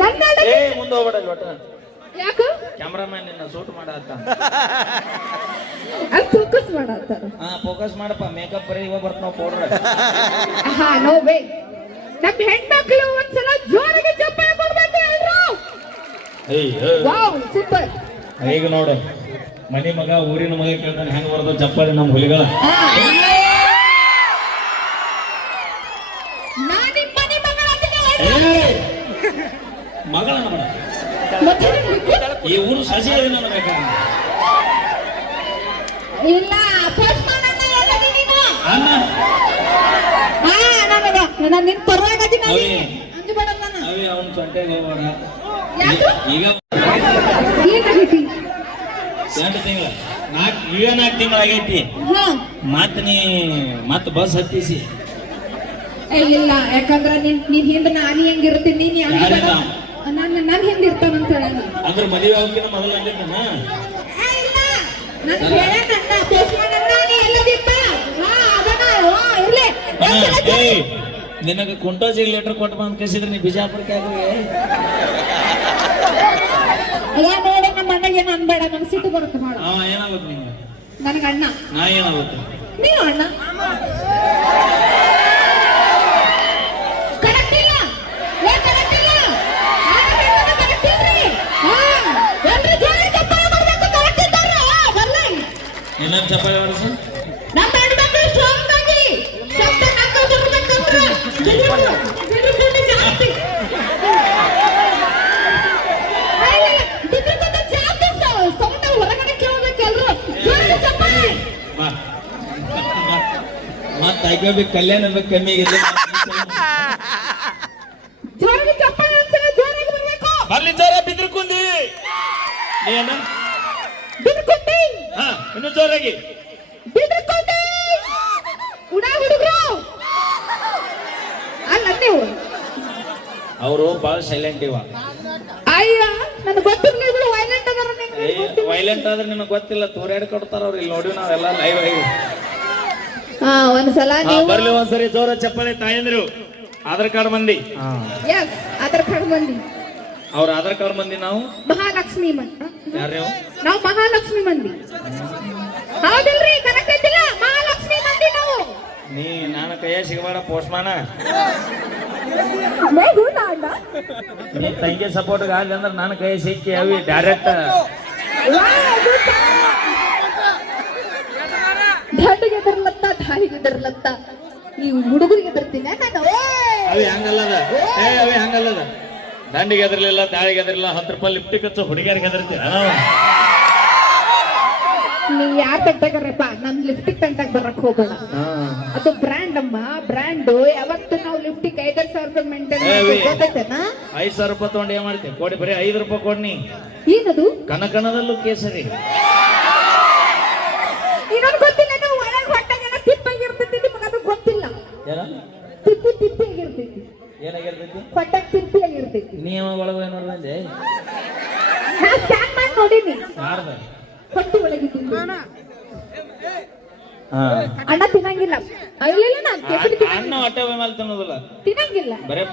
ನನ್ನ ಏ ಮುಂದೆ ಹೋಗ್ಬೇಡ ಇಲ್ಲಿ ಒಟ್ಟ. ಯಾಕ? ಕ್ಯಾಮ್ರಾಮನ್ ನಿನ್ನ ಸೂಟ್ ಮಾಡತ್ತ ಅಲ್ಲಿ ಫೋಕಸ್ ಹಾ ಫೋಕಸ್ ಮಾಡಪ್ಪ. ಮೇಕಪ್ ಬರೀ ಇವಾಗ ಬರ್ತಾವ ಪೌಡ್ರ್ ಹಾ ನೋ ವೇ ನಮ್ ಹೆಣ್ಮಕ್ಳು ಒಂದ್ಸಲ ಜೋರಾಗಿ ಚಪ್ಪಾಳೆ ಕೊಡ್ಬೇಕು ಎಲ್ರು. ಏಯ್ ಏಯ್. ವಾವ್ ಸೂಪರ್ ಈಗ ನೋಡು ಮನಿ ಮಗ ಊರಿನ ಮಗ ಕೇಳ್ತಾನೆ ಹೆಂಗ್ ಬರ್ದ ಚಪ್ಪಾಳಿ ನಮ್ಮ ಹುಲಿಗಳ. ಮಗಳ ನಿಮ್ಗೆ ಈ ಊರು ಸಸಿ? ಈಗ ಎಂಟು ತಿಂಗಳ. ನಾಲ್ಕು ಈಗ ನಾಲ್ಕು ತಿಂಗಳಾಗೈತಿ. ಮತ್ ನೀ ಮತ್ ಬಸ್ ಹತ್ತಿಸಿ. ಏ ಇಲ್ಲ. ಯಾಕಂದ್ರ ನಿನ್ ನಿನ್ ಹಿಂದ ನಾನು ಹೆಂಗಿರ್ತೀನಿ. ನೀನ್ ಹೆಂಗ್ ಯಾರಿಂದ? ನಾನು ನಾನು ಹೆಂಗ್ ಇರ್ತಾನಂತ ಹೇಳಂಗ ಅಂದ್ರೆ ಮದುವೆ ಹೋಗಿನ ಮೊದಲ ಅಂದಿದ್ದಾನ ನಾನು ಹೇಳಣ್ಣ ಪೋಸ್ಟ್ ಮಾಡಣ್ಣ ನೀ ಎಲ್ಲದಿಪ್ಪ ಹಾ ಹಾ ಇರ್ಲಿ. ಅಣ್ಣ, ನಿನಗ ಕುಂಟೋಜಿಗೆ ಲೆಟರ್ ಕೊಟ್ಟು ಬಂದ್ ಕಳಿಸಿದ್ರೆ ನೀ ಬಿಜಾಪುರಕ್ಕೆ ಆಗೋಗಿ ಅಯ್ಯ ನೋಡಿ ನಮ್ಮ ಅಣ್ಣಗೆ ಏನು ಅನ್ಬೇಡ ನಂಗೆ ಸಿಟ್ಟು ಬರುತ್ತೆ ಮಾಡ ಅವ ಏನಾಗುತ್ತೆ ನಿಂಗೆ? ನನಗೆ ಅಣ್ಣ. ನಾ ಏನಾಗುತ್ತೆ? ನೀನು ಅಣ್ಣ. ಎಲ್ರು. ಜೋರಾಗಿ ಚಪ್ಪಾಳೆ. ಬಾ ಮತ್ ಆಯ್ಕೋಬೇಕು ಕಲ್ಯಾಣ ಬೇಕು ಕಮ್ಮಿ ಆಗಿದೆ ಜೋರಾಗಿ ಚಪ್ಪಾಳೆ ಒಂದ್ಸಲ ಜೋರಾಗಿ ಬರ್ಬೇಕು. ಬರ್ಲಿ ಜೋರ ಬಿದ್ರು ಕುಂದಿ ನೀನ ಬಿದ್ಕೊಟ್ಟಿ, ಹಾ ಇನ್ನು ಜೋರಾಗಿ. ಬಿದ್ಕೊಟ್ಟಿ. ಉಡಾ ಹುಡುಗ್ರು. ಅಲ್ಲ ನೀವು. ಅವರು ಬಹಳ ಸೈಲೆಂಟ್ ಇವ. ಅಯ್ಯ ವೈಲೆಂಟ್ ಅದಾರ ನಿಂಗೆ. ವೈಲೆಂಟ್ ಆದ್ರೆ ನಿನಗೆ ಗೊತ್ತಿಲ್ಲ ತೋರ್ಯಾಡ್ ಕೊಡ್ತಾರ ಅವ್ರು? ಇಲ್ಲಿ ನೋಡಿ ನಾವೆಲ್ಲ ಲೈವ್ ಆಗಿ. ಹಾ ಒಂದ್ಸಲ ಹಾ, ನೀವು ಬರ್ಲಿ ಒಂದ್ಸರಿ ಜೋರ ಚಪ್ಪಾಳೆ ತಾಯಂದ್ರು. ಆಧಾರ್ ಕಾರ್ಡ್ ಮಂದಿ. ಎಸ್ ಅದರ ಕಡೆ ಮಂದಿ. ಅವ್ರ ಆಧಾರ್ ಕಾರ್ಡ್ ಮಂದಿ ನಾವು? ಮಹಾಲಕ್ಷ್ಮಿ ಮಂದಿ. ಯಾರ್ಯಾವ ನಾವು? ಮಹಾಲಕ್ಷ್ಮಿ ಮಂದಿ. ಹೌದಿಲ್ರಿ ಐತಿಲ್ಲ ಮಹಾಲಕ್ಷ್ಮಿ ಮಂದಿ ನಾವು. ನೀ ನಾನು ಕೈಯ ಸಿಗಬೇಡ ಪೋಸ್ಟ್ಮಾನ ನೀ ತಂಗಿ ಸಪೋರ್ಟ್ ಆಗಲಿ ಅಂದ್ರೆ ನಾನು ಕೈ ಸಿಕ್ಕಿ ಅವಿ ಡೈರೆಕ್ಟ್ ದಂಡಿಗೆ ಎದರ್ಲತ್ತ ದಾಳಿಗೆ ಎದರ್ಲತ್ತ ಈ ಹುಡುಗರಿಗೆ ನಾನು! ಅವಿ ಹಂಗಲ್ಲದ? ಏ ಅವಿ ಹಂಗಲ್ಲದ? ದಂಡಿಗೆ ಎದರ್ಲಿಲ್ಲ ದಾಳಿಗೆ ಎದರ್ಲಿಲ್ಲ ಹತ್ತು ರೂಪಾಯಿ ಲಿಫ್ಟಿಗೆ ಕಚ್ಚು ಹುಡುಗಿಯರಿಗೆ ಎದರ್ತೀರ ನೀ ಯಾರ್ ತಂಟಾಗ್ರಪ್ಪ ನಮ್ ಲಿಫ್ಟಿಗೆ ತಂಟಾಗ ಬರಕ್ ಹೋಗಬೇಡ. ಅದು ಬ್ರ್ಯಾಂಡ್ ಅಮ್ಮ ಬ್ರ್ಯಾಂಡ್ ಯಾವತ್ತು ನಾವು ಲಿಫ್ಟಿಗೆ ಐದಾರು ಸಾವಿರ ರೂಪಾಯಿ ಮೇಂಟೈನ್ ಗೊತ್ತೈತೇನಾ ಐದು ಸಾವಿರ ರೂಪಾಯಿ ತೊಗೊಂಡು ಏನ್ ಮಾಡ್ತೀವಿ ಕೊಡಿ ಬರೀ ಐದು ರೂಪಾಯಿ ಕೊಡ್ನಿ. ಏನದು? ಕನಕನದಲ್ಲೂ ಕೇಸರಿ. ಇನ್ನೊಂದು ಗೊತ್ತಿಲ್ಲ ನೀವು ಒಳಗೆ ತಿಪ್ಪಾಗಿರ್ತೈತಿ ನಿಮಗೆ ಅದು ಗೊತ್ತಿಲ್ಲ. ತಿಪ್ಪಿ ಏನಾಗಿರ್ತೈತಿ? ಹೊಟ್ಟೆಗೆ ನೀವು ಒಳಗೆ ಸ್ಕ್ಯಾನ್ ಮಾಡಿ ನೋಡೀನಿ. ಯಾರ್ದ ಹೊಟ್ಟೆ ಒಳಗಿದ್ದೀನಿ ಅಣ್ಣ. ತಿನ್ನಂಗಿಲ್ಲ. ಇಲ್ಲ ನಾ ಕೆಸರು ತಿನ್ನಂಗಿಲ್ಲ. ತಿನ್ನಂಗಿಲ್ಲ. ಬರೇ